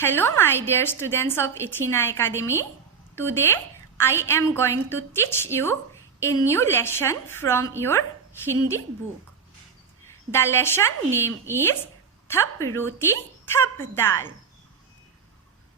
Hello my dear students of Ethina Academy. Today I am going to teach you a new lesson from your Hindi book. The lesson name is Thap Roti Thap Dal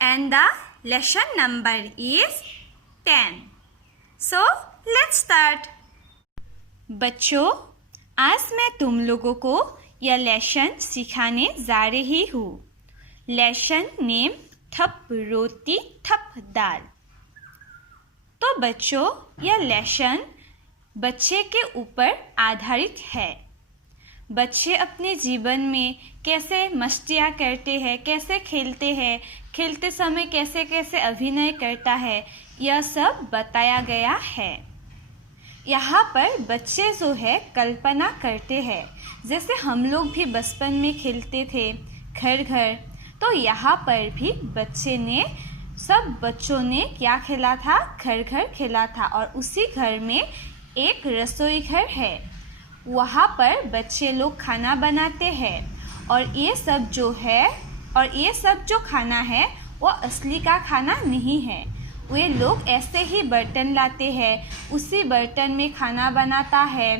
and the lesson number is 10. So let's start. बच्चों, आज मैं तुम लोगों को यह lesson सिखाने जा रही हूँ. लेसन नेम थप रोटी थप दाल. तो बच्चों, यह लेसन बच्चे के ऊपर आधारित है. बच्चे अपने जीवन में कैसे मस्तियाँ करते हैं, कैसे खेलते हैं, खेलते समय कैसे कैसे अभिनय करता है, यह सब बताया गया है. यहाँ पर बच्चे जो है कल्पना करते हैं, जैसे हम लोग भी बचपन में खेलते थे घर घर. तो यहाँ पर भी सब बच्चों ने क्या खेला था, घर घर खेला था. और उसी घर में एक रसोई घर है, वहाँ पर बच्चे लोग खाना बनाते हैं. और ये सब जो खाना है वो असली का खाना नहीं है. वे लोग ऐसे ही बर्तन लाते हैं, उसी बर्तन में खाना बनाता है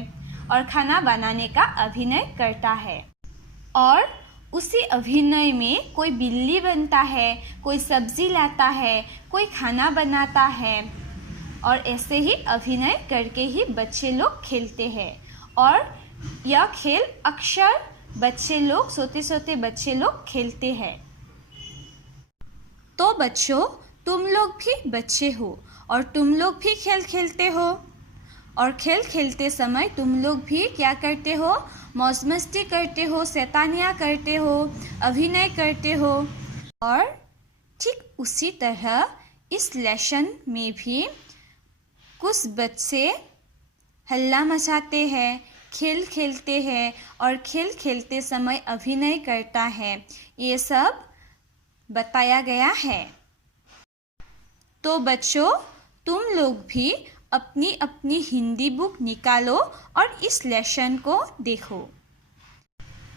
और खाना बनाने का अभिनय करता है. और उसी अभिनय में कोई बिल्ली बनता है, कोई सब्जी लाता है, कोई खाना बनाता है. और ऐसे ही अभिनय करके ही बच्चे लोग खेलते हैं. और यह खेल अक्सर छोटे छोटे बच्चे लोग खेलते हैं. तो बच्चों, तुम लोग भी बच्चे हो और तुम लोग भी खेल खेलते हो. और खेल खेलते समय तुम लोग भी क्या करते हो, मौज मस्ती करते हो, शैतानियाँ करते हो, अभिनय करते हो. और ठीक उसी तरह इस लेसन में भी कुछ बच्चे हल्ला मचाते हैं, खेल खेलते हैं और खेल खेलते समय अभिनय करता है. ये सब बताया गया है. तो बच्चों, तुम लोग भी अपनी अपनी हिंदी बुक निकालो और इस लेसन को देखो.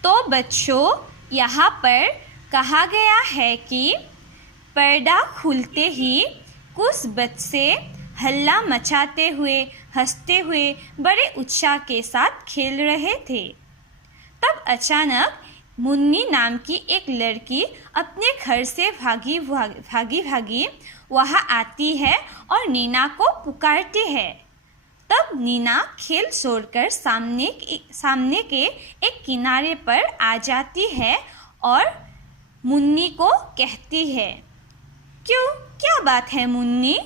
तो बच्चों, यहाँ पर कहा गया है कि पर्दा खुलते ही कुछ बच्चे हल्ला मचाते हुए, हंसते हुए, बड़े उत्साह के साथ खेल रहे थे. तब अचानक मुन्नी नाम की एक लड़की अपने घर से भागी वहाँ आती है और नीना को पुकारती है. तब नीना खेल छोड़कर सामने के एक किनारे पर आ जाती है और मुन्नी को कहती है, क्यों, क्या बात है मुन्नी?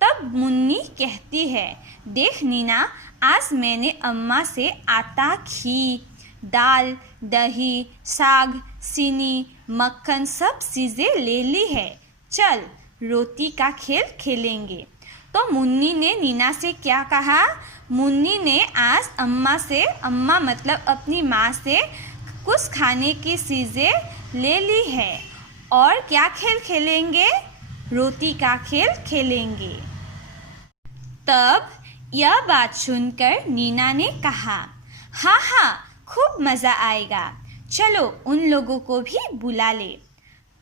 तब मुन्नी कहती है, देख नीना, आज मैंने अम्मा से आटा, घी, दाल, दही, साग, चीनी, मक्खन सब चीज़ें ले ली है. चल रोटी का खेल खेलेंगे. तो मुन्नी ने नीना से क्या कहा? मुन्नी ने आज अम्मा मतलब अपनी माँ से कुछ खाने की चीज़ें ले ली है और क्या खेल खेलेंगे? रोटी का खेल खेलेंगे. तब यह बात सुनकर नीना ने कहा, हाँ, खूब मज़ा आएगा, चलो उन लोगों को भी बुला ले.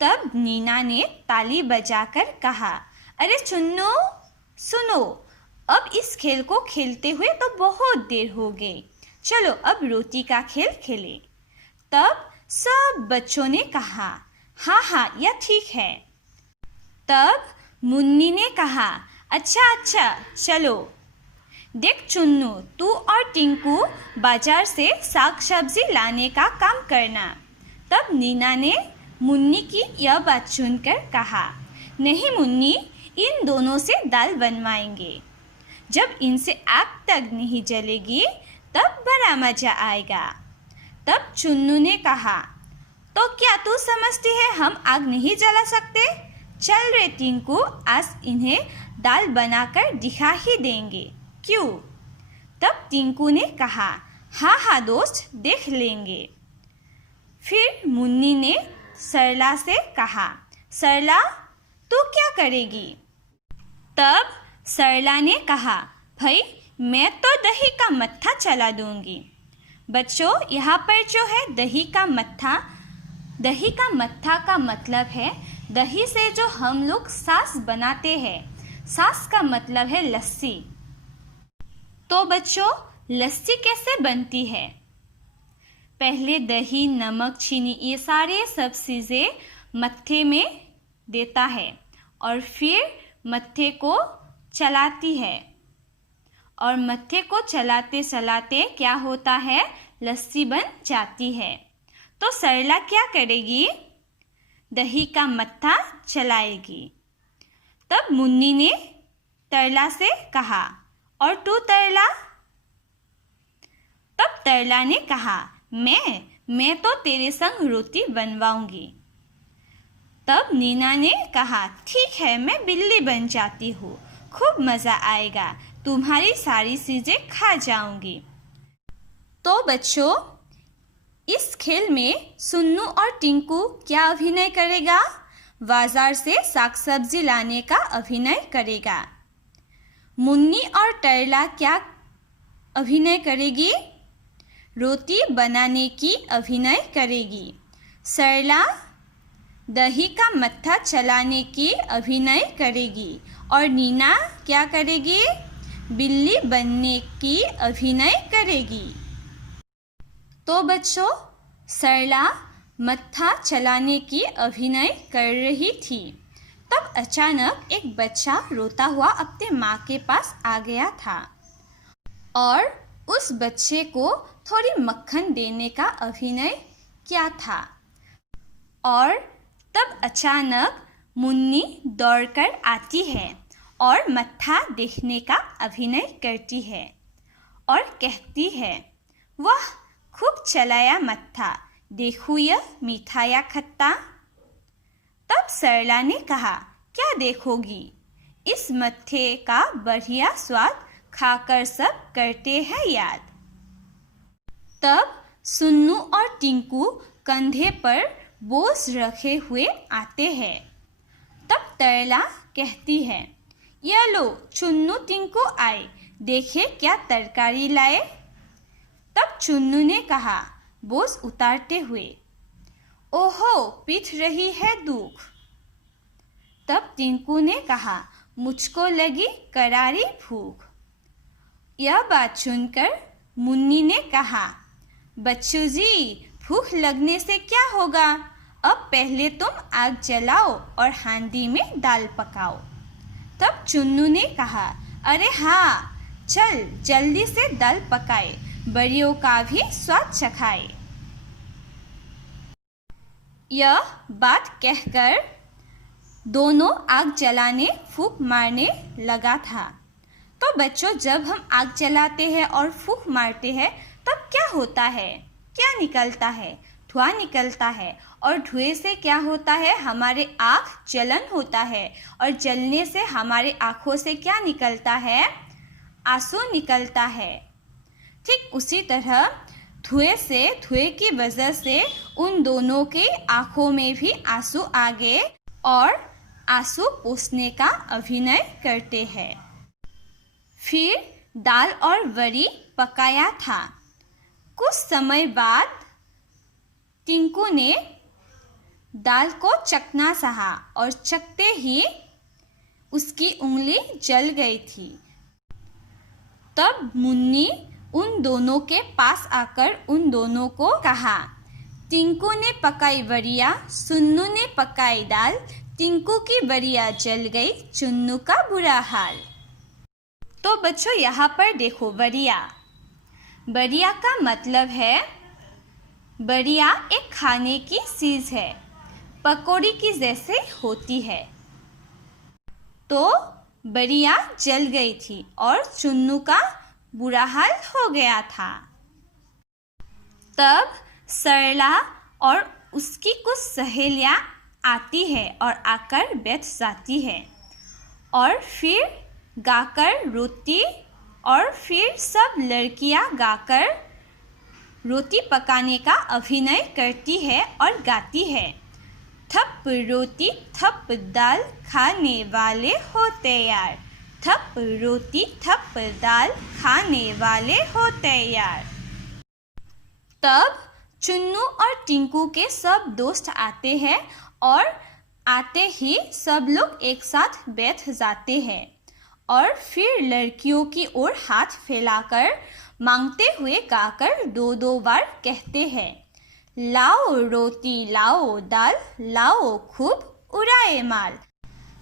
तब नीना ने ताली बजाकर कहा, अरे सुनो, अब इस खेल को खेलते हुए तो बहुत देर हो गई, चलो अब रोटी का खेल खेलें. तब सब बच्चों ने कहा, हाँ, यह ठीक है. तब मुन्नी ने कहा, अच्छा, चलो. देख चुन्नू, तू और टिंकू बाजार से साग सब्जी लाने का काम करना. तब नीना ने मुन्नी की यह बात सुनकर कहा, नहीं मुन्नी, इन दोनों से दाल बनवाएंगे. जब इनसे आग तक नहीं जलेगी तब बड़ा मजा आएगा. तब चुन्नू ने कहा, तो क्या तू समझती है हम आग नहीं जला सकते? चल रे टिंकू, आज इन्हें दाल बनाकर दिखा ही देंगे, क्यों? तब टिंकू ने कहा, हाँ दोस्त, देख लेंगे. फिर मुन्नी ने सरला से कहा, सरला, तू क्या करेगी? तब सरला ने कहा, भाई मैं तो दही का मट्ठा चला दूंगी. बच्चों, यहाँ पर जो है दही का मट्ठा का मतलब है दही से जो हम लोग सास बनाते हैं, सास का मतलब है लस्सी। तो बच्चों, लस्सी कैसे बनती है? पहले दही, नमक, चीनी ये सारे सब चीज़ें मत्थे में देता है और फिर मत्थे को चलाती है, और मत्थे को चलाते चलाते क्या होता है, लस्सी बन जाती है। तो सरला क्या करेगी? दही का मत्था चलाएगी। तब मुन्नी ने तरला से कहा, और तू तरला? तब तरला ने कहा, मैं तो तेरे संग रोटी बनवाऊंगी। तब नीना ने कहा, ठीक है, मैं बिल्ली बन जाती हूँ, खूब मज़ा आएगा, तुम्हारी सारी चीज़ें खा जाऊंगी। तो बच्चों, इस खेल में सुन्नू और टिंकू क्या अभिनय करेगा? बाजार से साग सब्जी लाने का अभिनय करेगा। मुन्नी और तरला क्या अभिनय करेगी? रोटी बनाने की अभिनय करेगी। सरला दही का मत्था चलाने की अभिनय करेगी, और नीना क्या करेगी? बिल्ली बनने की अभिनय करेगी। तो बच्चों, सरला मत्था चलाने की अभिनय कर रही थी। तब अचानक एक बच्चा रोता हुआ अपने माँ के पास आ गया था, और उस बच्चे को थोड़ी मक्खन देने का अभिनय किया था। और तब अचानक मुन्नी दौड़कर आती है और मत्था देखने का अभिनय करती है और कहती है, वाह, खूब चलाया मत्था, देखो यह मीठा या खट्टा। तब सरला ने कहा, क्या देखोगी? इस मत्थे का बढ़िया स्वाद खाकर सब करते हैं याद। तब सुन्नू और टिंकू कंधे पर बोझ रखे हुए आते हैं। तब तरला कहती है, ये लो, चुन्नू टिंकू आए, देखे क्या तरकारी लाए। तब चुन्नू ने कहा बोझ उतारते हुए, ओहो, पीट रही है दुख। तब टिंकू ने कहा, मुझको लगी करारी भूख। यह बात सुनकर मुन्नी ने कहा, बच्चू जी, भूख लगने से क्या होगा, अब पहले तुम आग जलाओ और हांडी में दाल पकाओ। तब चुन्नू ने कहा, अरे हाँ, चल जल्दी से दाल पकाए, बड़ियों का भी स्वाद चखाए। यह बात कहकर दोनों आग जलाने फूंक मारने लगा था। तो बच्चों, जब हम आग जलाते हैं और फूंक मारते हैं तब क्या होता है? क्या निकलता है? धुआं निकलता है, और धुएं से क्या होता है? हमारे आँख जलन होता है, और जलने से हमारे आँखों से क्या निकलता है? आंसू निकलता है। ठीक उसी तरह धुएं की वजह से उन दोनों के आँखों में भी आंसू आ गए और आंसू पोंछने का अभिनय करते हैं। फिर दाल और बड़ी पकाया था। कुछ समय बाद टिंकू ने दाल को चखना चाहा और चखते ही उसकी उंगली जल गई थी। तब मुन्नी उन दोनों के पास आकर उन दोनों को कहा, टिंकू ने पकाई बड़िया, सुन्नू ने पकाई दाल, टिंकू की बड़िया जल गई, चुन्नू का बुरा हाल। तो बच्चों, यहाँ पर देखो, बड़िया का मतलब है, बड़िया एक खाने की चीज़ है, पकौड़ी की जैसे होती है। तो बड़िया जल गई थी और चुन्नू का बुरा हाल हो गया था। तब सरला और उसकी कुछ सहेलियाँ आती है और आकर बैठ जाती है और फिर गाकर रोटी, और फिर सब लड़कियां गाकर रोटी पकाने का अभिनय करती है और गाती है, थप रोटी थप दाल खाने वाले हो तैयार, थप रोटी थप दाल खाने वाले हो तैयार। तब चुन्नू और टिंकू के सब दोस्त आते हैं और आते ही सब लोग एक साथ बैठ जाते हैं और फिर लड़कियों की ओर हाथ फैलाकर मांगते हुए गाकर 2-2 बार कहते हैं, लाओ रोटी लाओ दाल, लाओ खूब उड़ाए माल।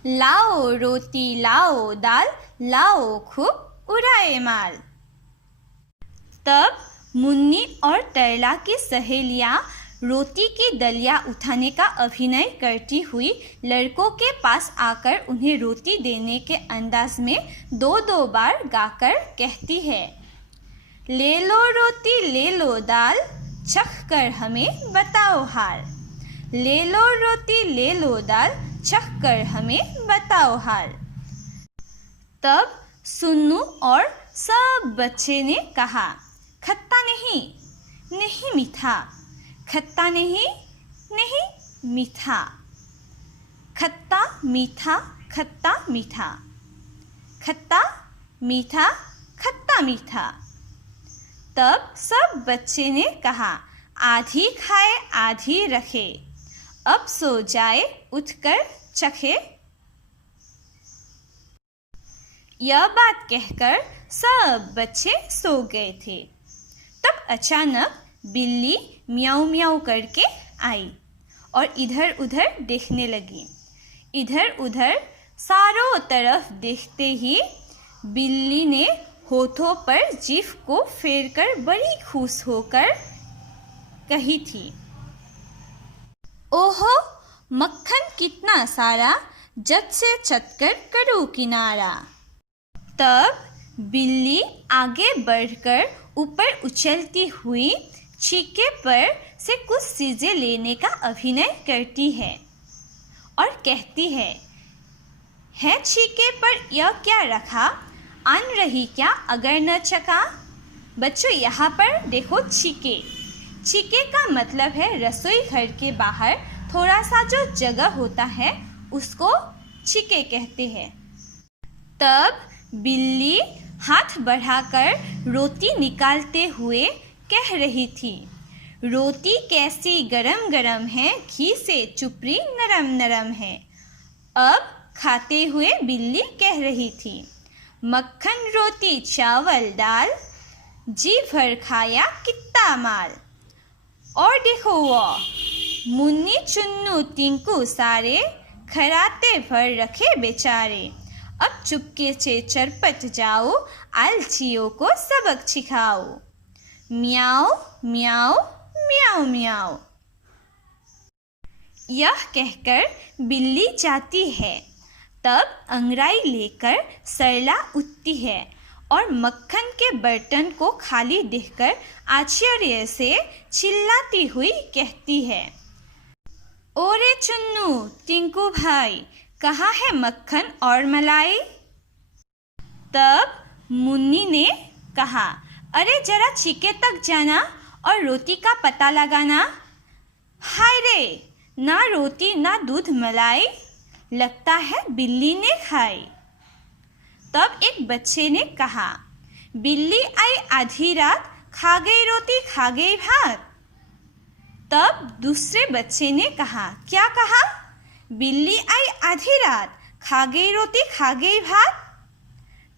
लाओ रोटी लाओ दाल, लाओ खूब उड़ाए माल। तब मुन्नी और तरला की सहेलियां रोटी की दलिया उठाने का अभिनय करती हुई लड़कों के पास आकर उन्हें रोटी देने के अंदाज में 2-2 बार गाकर कहती है, ले लो रोटी ले लो दाल, चख कर हमें बताओ हाल। ले लो रोटी ले लो दाल, चख कर हमें बताओ हाल। तब सुन्नू और सब बच्चे ने कहा, खट्टा नहीं, नहीं मीठा, खट्टा नहीं, नहीं मीठा, खट्टा मीठा, खट्टा मीठा, खट्टा मीठा, खट्टा मीठा। तब सब बच्चे ने कहा, आधी खाए आधी रखे, अब सो जाए उठकर चखे। यह बात कहकर सब बच्चे सो गए थे। तब अचानक बिल्ली म्याऊं म्याऊं करके आई और इधर उधर देखने लगी। इधर उधर चारों तरफ देखते ही बिल्ली ने होठों पर जीभ को फेरकर बड़ी खुश होकर कही थी, ओहो मक्खन कितना सारा, जट से चटकर करूँ किनारा। तब बिल्ली आगे बढ़कर ऊपर उछलती हुई छीके पर से कुछ चीजें लेने का अभिनय करती है और कहती है छीके पर यह क्या रखा, आन रही क्या अगर न चका। बच्चों यहाँ पर देखो छीके। छीके का मतलब है रसोई घर के बाहर थोड़ा सा जो जगह होता है उसको छीके कहते हैं। तब बिल्ली हाथ बढ़ाकर रोटी निकालते हुए कह रही थी, रोटी कैसी गरम गरम है, घी से चुपड़ी नरम नरम है। अब खाते हुए बिल्ली कह रही थी, मक्खन रोटी चावल दाल, जी भर खाया कितना माल। और देखो वो मुन्नी चुन्नू टिंकू सारे, खराते भर रखे बेचारे। अब चुपके से चरपट जाओ, आलचियों को सबक सिखाओ। म्याओ म्याओ म्याओ म्याओ। यह कहकर बिल्ली जाती है। तब अंगराई लेकर सरला उठती है और मक्खन के बर्तन को खाली देखकर आश्चर्य से चिल्लाती हुई कहती है, ओरे चुन्नू टिंकू भाई, कहाँ है मक्खन और मलाई। तब मुन्नी ने कहा, अरे जरा छीके तक जाना और रोटी का पता लगाना। हाय रे, ना रोटी ना दूध मलाई, लगता है बिल्ली ने खाई। तब एक बच्चे ने कहा, बिल्ली आई आधी रात, खा गई रोटी खा गई भात। तब दूसरे बच्चे ने कहा, क्या कहा, बिल्ली आई आधी रात, खा गई रोटी खा गई भात।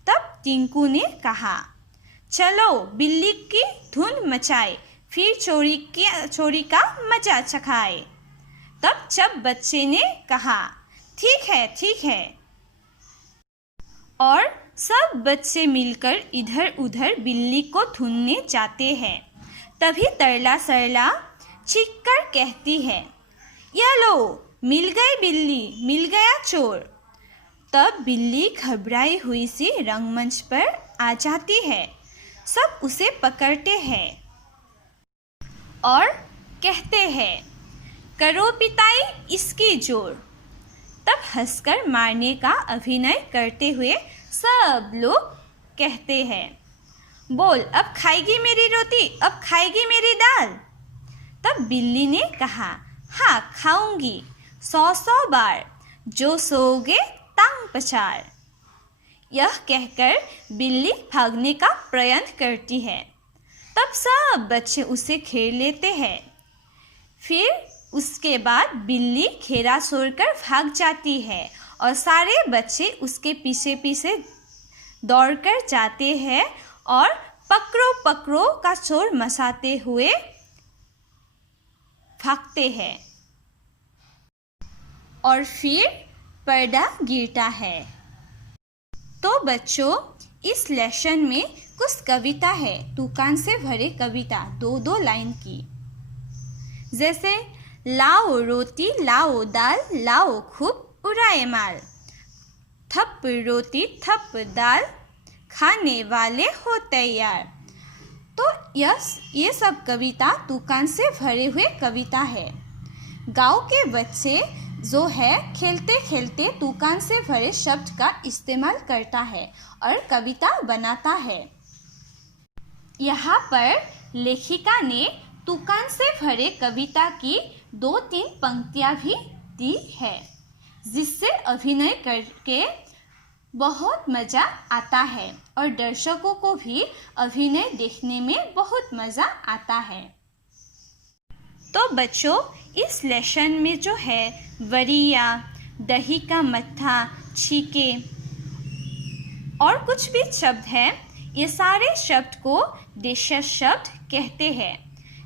तब टिंकू ने कहा, चलो बिल्ली की धुन मचाए, फिर चोरी का मजा चखाए। तब सब बच्चे ने कहा, ठीक है ठीक है। और सब बच्चे मिलकर इधर उधर बिल्ली को ढूंढने जाते हैं। तभी तरला सरला चीखकर कहती है, या लो मिल गई बिल्ली, मिल गया चोर। तब बिल्ली घबराई हुई सी रंगमंच पर आ जाती है। सब उसे पकड़ते हैं और कहते हैं, करो पिटाई इसकी जोर। तब हंसकर मारने का अभिनय करते हुए सब लोग कहते हैं, बोल अब खाएगी मेरी रोटी, अब खाएगी मेरी दाल। तब बिल्ली ने कहा, हाँ खाऊंगी 100 बार, जो सोओगे टांग पचार। यह कहकर बिल्ली भागने का प्रयत्न करती है। तब सब बच्चे उसे घेर लेते हैं। फिर उसके बाद बिल्ली घेरा छोड़कर भाग जाती है और सारे बच्चे उसके पीछे पीछे दौड़कर जाते हैं और पकड़ो पकड़ो का शोर मचाते हुए भागते हैं और फिर पर्दा गिरता है। तो बच्चों, इस लेसन में कुछ कविता है, तुकान से भरे कविता, 2-2 लाइन की। जैसे लाओ रोटी लाओ दाल लाओ खूब उड़ाए माल, थप रोटी थप दाल खाने वाले हो तैयार। तो ये सब कविता तुकान से भरे हुए कविता है। गांव के बच्चे जो है खेलते खेलते तुकान से भरे शब्द का इस्तेमाल करता है और कविता बनाता है। यहाँ पर लेखिका ने तुकान से भरे कविता की 2-3 पंक्तियाँ भी दी है, जिससे अभिनय करके बहुत मज़ा आता है और दर्शकों को भी अभिनय देखने में बहुत मज़ा आता है। तो बच्चों, इस लेसन में जो है वरिया, दही का मट्ठा, छीके और कुछ भी शब्द हैं, ये सारे शब्द को देशज शब्द कहते हैं।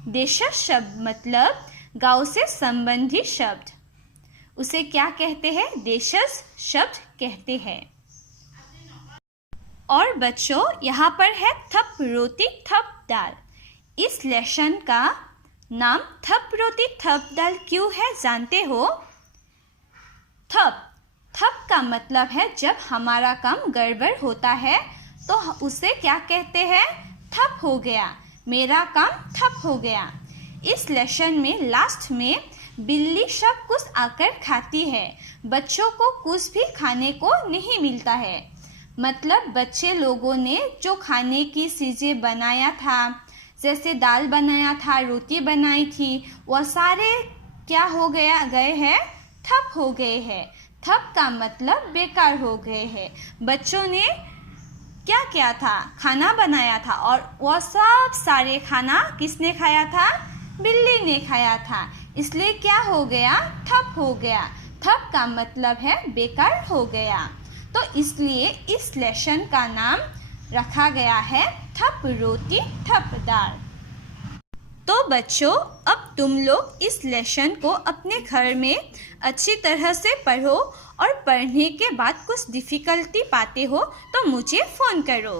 देशज शब्द मतलब गांव से संबंधित शब्द, उसे क्या कहते हैं? देशज शब्द कहते हैं। और बच्चों, यहाँ पर है थप रोटी थप दाल। इस लेसन का नाम थप रोटी थप दाल क्यों है जानते हो? थप का मतलब है जब हमारा काम गड़बड़ होता है तो उसे क्या कहते हैं? ठप हो गया, मेरा काम ठप हो गया। इस लेसन में लास्ट में बिल्ली सब कुछ आकर खाती है, बच्चों को कुछ भी खाने को नहीं मिलता है। मतलब बच्चे लोगों ने जो खाने की चीज़ें बनाया था, जैसे दाल बनाया था, रोटी बनाई थी, वह सारे क्या हो गए हैं? ठप हो गए हैं। ठप का मतलब बेकार हो गए हैं। बच्चों ने क्या किया था? खाना बनाया था और वह सब सारे खाना किसने खाया था? बिल्ली ने खाया था, इसलिए क्या हो गया? ठप हो गया। ठप का मतलब है बेकार हो गया। तो इसलिए इस लेसन का नाम रखा गया है थप रोटी थप दाल। तो बच्चों, अब तुम लोग इस लेसन को अपने घर में अच्छी तरह से पढ़ो और पढ़ने के बाद कुछ डिफ़िकल्टी पाते हो तो मुझे फ़ोन करो।